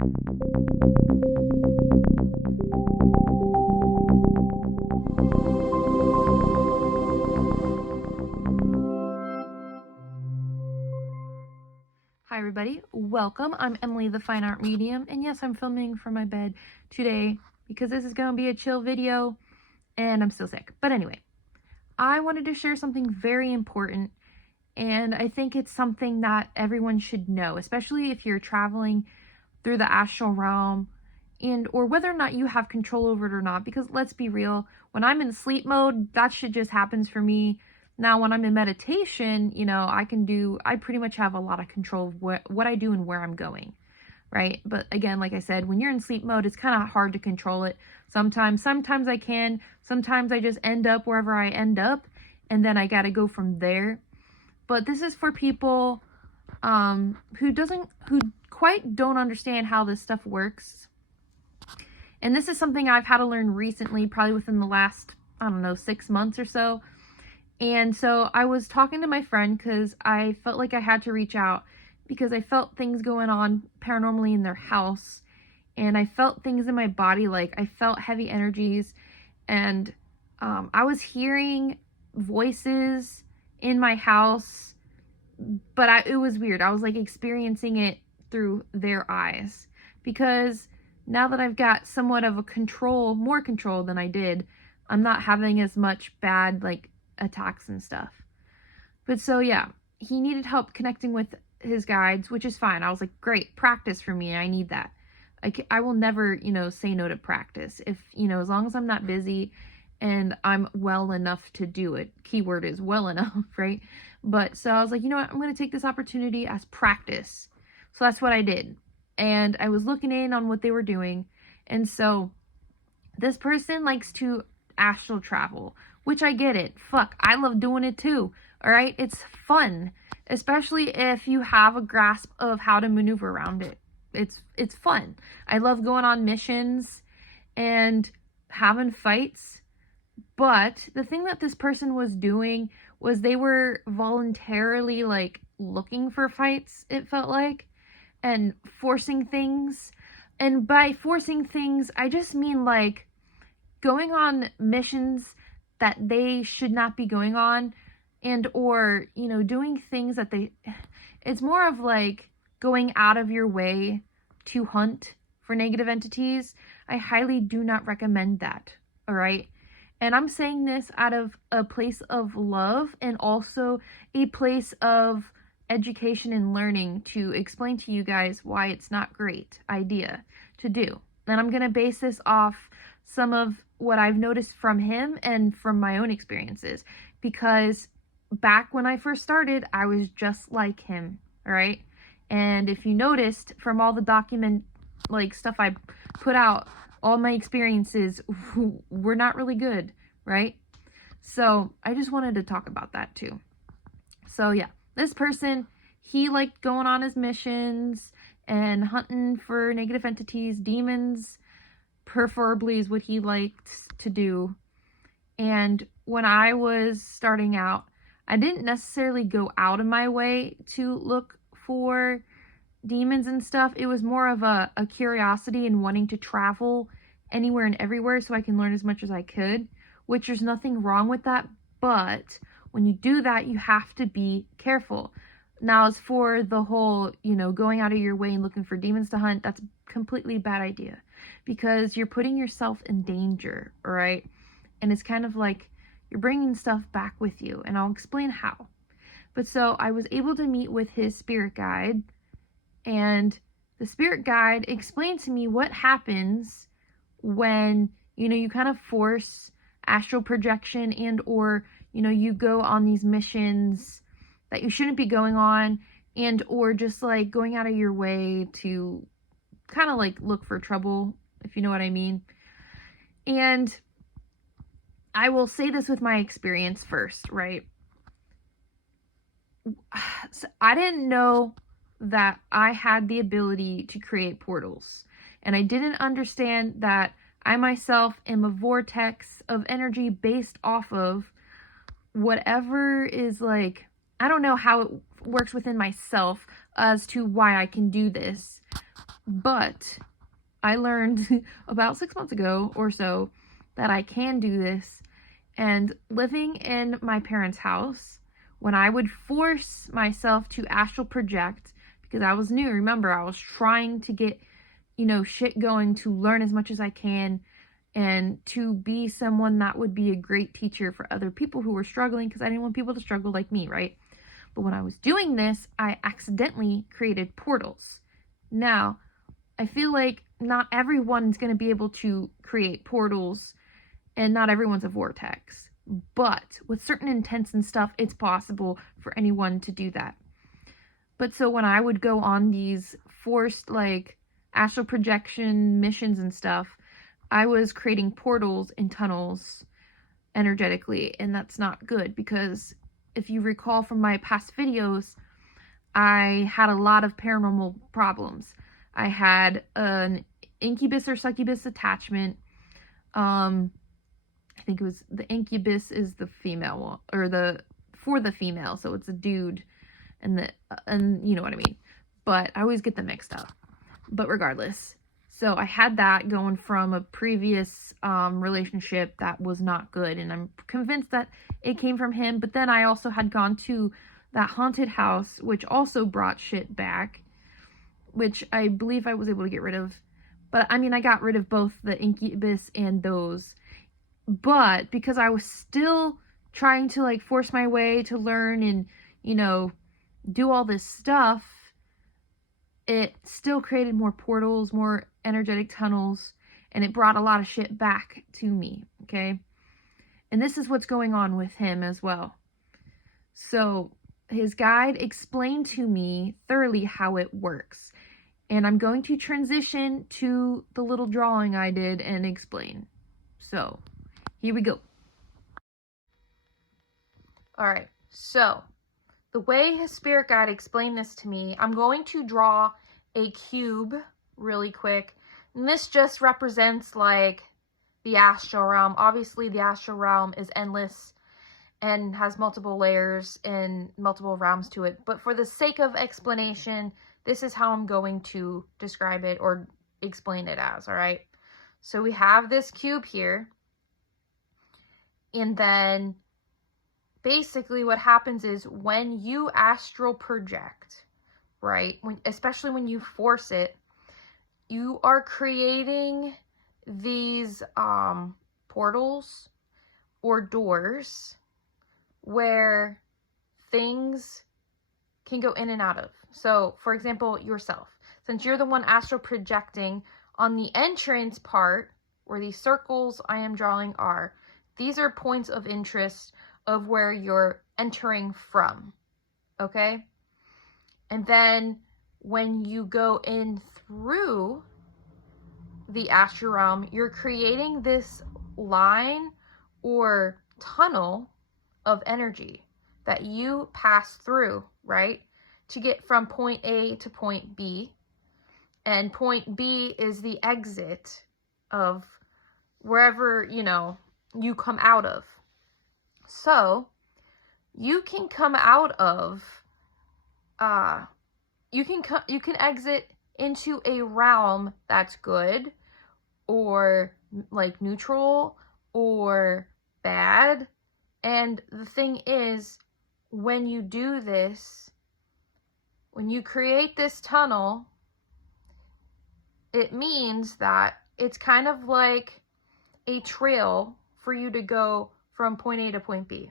Hi everybody, welcome. I'm Emily the Fine Art Medium, and yes, I'm filming from my bed today because this is going to be a chill video and I'm still sick. But anyway, I wanted to share something very important, and I think it's something that everyone should know, especially if you're traveling through the astral realm, and or whether or not you have control over it or not, because let's be real, when I'm in sleep mode, that shit just happens for me. Now, when I'm in meditation, I pretty much have a lot of control of what I do and where I'm going, right? But again, like I said, when you're in sleep mode, it's kind of hard to control it. Sometimes I can, sometimes I just end up wherever I end up, and then I gotta go from there. But this is for people who quite don't understand how this stuff works. And this is something I've had to learn recently, probably within the last, 6 months or so. And so I was talking to my friend because I felt like I had to reach out because I felt things going on paranormally in their house. And I felt things in my body, like I felt heavy energies. And I was hearing voices in my house, but it was weird. I was like experiencing it through their eyes, because now that I've got somewhat of more control than I did, I'm not having as much bad like attacks and stuff. But so yeah, he needed help connecting with his guides, which is fine. I was like, great, practice for me. I need that. I will never, say no to practice. If, as long as I'm not busy and I'm well enough to do it. Keyword is well enough, right? But so I was like, you know what? I'm going to take this opportunity as practice. So that's what I did. And I was looking in on what they were doing. And so this person likes to astral travel, which I get it. Fuck, I love doing it too. All right, it's fun, especially if you have a grasp of how to maneuver around it. It's fun. I love going on missions and having fights. But the thing that this person was doing was they were voluntarily like looking for fights, it felt like, and forcing things. And by forcing things, I just mean like going on missions that they should not be going on, and or doing things that it's more of like going out of your way to hunt for negative entities. I highly do not recommend that. All right, and I'm saying this out of a place of love and also a place of education and learning to explain to you guys why it's not great idea to do. And I'm going to base this off some of what I've noticed from him and from my own experiences, because back when I first started, I was just like him, all right? And if you noticed from all the stuff I put out, all my experiences were not really good, right? So I just wanted to talk about that too. So yeah, this person, he liked going on his missions and hunting for negative entities, demons, preferably is what he liked to do. And when I was starting out, I didn't necessarily go out of my way to look for demons and stuff. It was more of a curiosity and wanting to travel anywhere and everywhere so I can learn as much as I could, which there's nothing wrong with that. But when you do that, you have to be careful. Now, as for the whole, going out of your way and looking for demons to hunt, that's a completely bad idea, because you're putting yourself in danger, all right? And it's kind of like you're bringing stuff back with you, and I'll explain how. But so I was able to meet with his spirit guide, and the spirit guide explained to me what happens when, you kind of force astral projection and or, you go on these missions that you shouldn't be going on, and or just like going out of your way to kind of like look for trouble, if you know what I mean. And I will say this with my experience first, right? So I didn't know that I had the ability to create portals, and I didn't understand that I myself am a vortex of energy based off of whatever is like, I don't know how it works within myself as to why I can do this, But I learned about 6 months ago or so that I can do this. And living in my parents' house, when I would force myself to astral project, because I was new, remember, I was trying to get, shit going, to learn as much as I can and to be someone that would be a great teacher for other people who were struggling, because I didn't want people to struggle like me, right? But when I was doing this, I accidentally created portals. Now, I feel like not everyone's going to be able to create portals, and not everyone's a vortex. But with certain intents and stuff, it's possible for anyone to do that. But so when I would go on these forced, astral projection missions and stuff, I was creating portals and tunnels energetically, and that's not good, because if you recall from my past videos, I had a lot of paranormal problems. I had an incubus or succubus attachment. I think it was the incubus is the female, or for the female, so it's a dude, and you know what I mean. But I always get them mixed up. But regardless, so I had that going from a previous relationship that was not good, and I'm convinced that it came from him. But then I also had gone to that haunted house, which also brought shit back, which I believe I was able to get rid of. But I mean, I got rid of both the incubus and those. But because I was still trying to force my way to learn and, do all this stuff, it still created more portals, more energetic tunnels, and it brought a lot of shit back to me, okay? And this is what's going on with him as well. So his guide explained to me thoroughly how it works. And I'm going to transition to the little drawing I did and explain. So, here we go. Alright, so the way his spirit guide explained this to me, I'm going to draw a cube really quick. And this just represents the astral realm. Obviously, the astral realm is endless and has multiple layers and multiple realms to it. But for the sake of explanation, this is how I'm going to describe it or explain it as, all right? So we have this cube here. And then basically what happens is when you astral project, right, especially when you force it, you are creating these portals or doors where things can go in and out of. So, for example, yourself. Since you're the one astral projecting, on the entrance part, where these circles I am drawing are, these are points of interest of where you're entering from, okay? And then when you go in through the astral realm, you're creating this line or tunnel of energy that you pass through, right? To get from point A to point B. And point B is the exit of wherever, you come out of. So, you can come out of, you can exit into a realm that's good, or neutral, or bad. And the thing is, when you do this, when you create this tunnel, it means that it's kind of like a trail for you to go from point A to point B,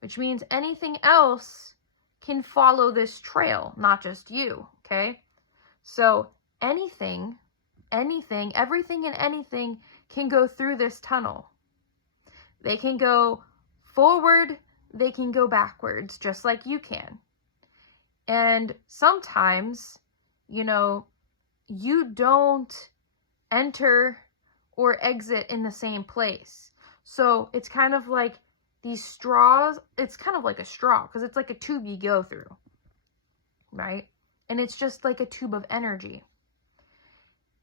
which means anything else can follow this trail, not just you, okay? So everything and anything can go through this tunnel. They can go forward, they can go backwards, just like you can. And sometimes, you don't enter or exit in the same place. So it's kind of like these straws. It's kind of like a straw because it's like a tube you go through, right? And it's just like a tube of energy.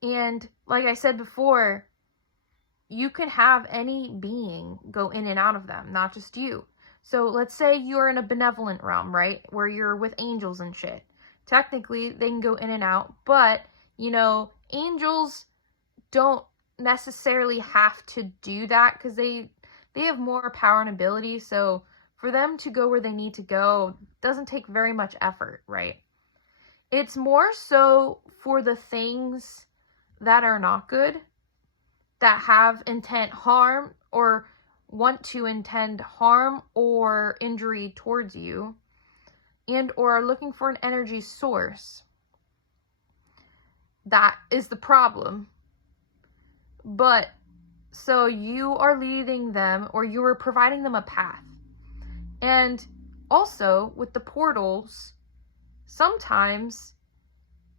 And like I said before, you can have any being go in and out of them, not just you. So let's say you're in a benevolent realm, right? Where you're with angels and shit. Technically, they can go in and out, but You know, angels don't necessarily have to do that because they have more power and ability. So for them to go where they need to go doesn't take very much effort, right? It's more so for the things that are not good, that have intent harm or want to intend harm or injury towards you, and or are looking for an energy source. That is the problem. But so you are leading them, or you are providing them a path. And also with the portals, sometimes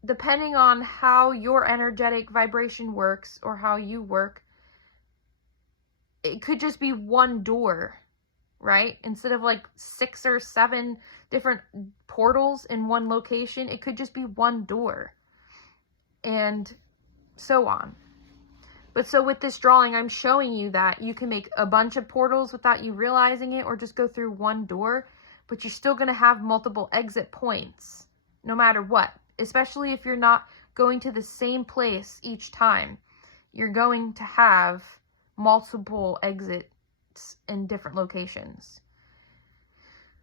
depending on how your energetic vibration works or how you work, it could just be one door, right? Instead of like 6 or 7 different portals in one location, it could just be one door, and so on. But so with this drawing, I'm showing you that you can make a bunch of portals without you realizing it, or just go through one door, but you're still going to have multiple exit points no matter what. Especially if you're not going to the same place each time. You're going to have multiple exits in different locations.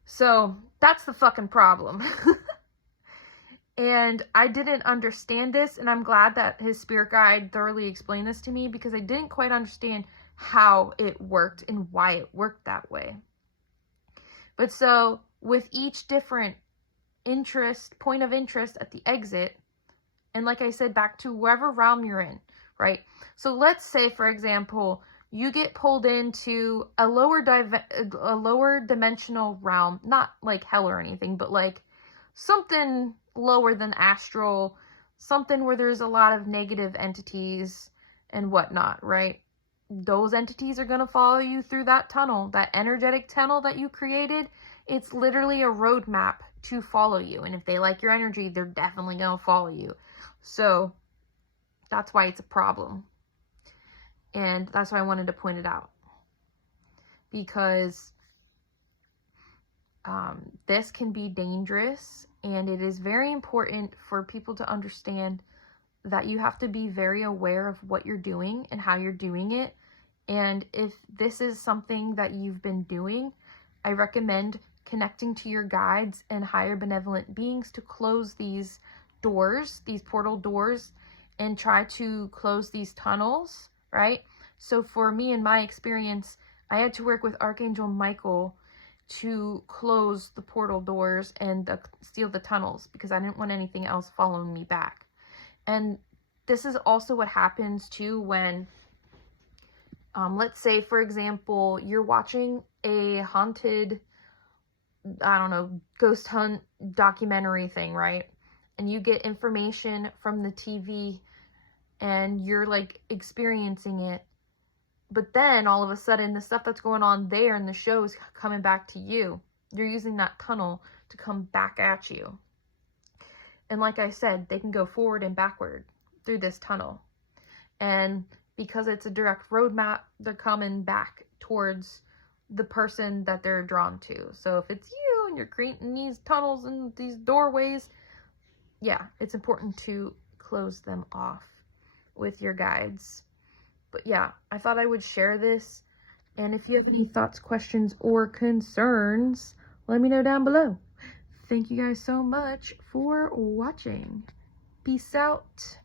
So that's the fucking problem. And I didn't understand this, and I'm glad that his spirit guide thoroughly explained this to me, because I didn't quite understand how it worked and why it worked that way. But so with each different point of interest at the exit, and like I said, back to wherever realm you're in, right? So let's say, for example, you get pulled into a lower dimensional realm, not like hell or anything, but like something lower than astral, something where there's a lot of negative entities and whatnot, right? Those entities are going to follow you through that tunnel, that energetic tunnel that you created. It's literally a roadmap to follow you. And if they like your energy, they're definitely going to follow you. So that's why it's a problem. And that's why I wanted to point it out. Because this can be dangerous, and it is very important for people to understand that you have to be very aware of what you're doing and how you're doing it. And if this is something that you've been doing, I recommend connecting to your guides and higher benevolent beings to close these doors, these portal doors, and try to close these tunnels, right? So for me, in my experience, I had to work with Archangel Michael to close the portal doors and seal the tunnels, because I didn't want anything else following me back. And this is also what happens too when, let's say, for example, you're watching a haunted, I don't know, ghost hunt documentary thing, right? And you get information from the TV and you're like experiencing it. But then all of a sudden, the stuff that's going on there in the show is coming back to you. You're using that tunnel to come back at you. And like I said, they can go forward and backward through this tunnel. And because it's a direct roadmap, they're coming back towards the person that they're drawn to. So if it's you and you're creating these tunnels and these doorways, yeah, it's important to close them off with your guides. But yeah, I thought I would share this. And if you have any thoughts, questions, or concerns, let me know down below. Thank you guys so much for watching. Peace out.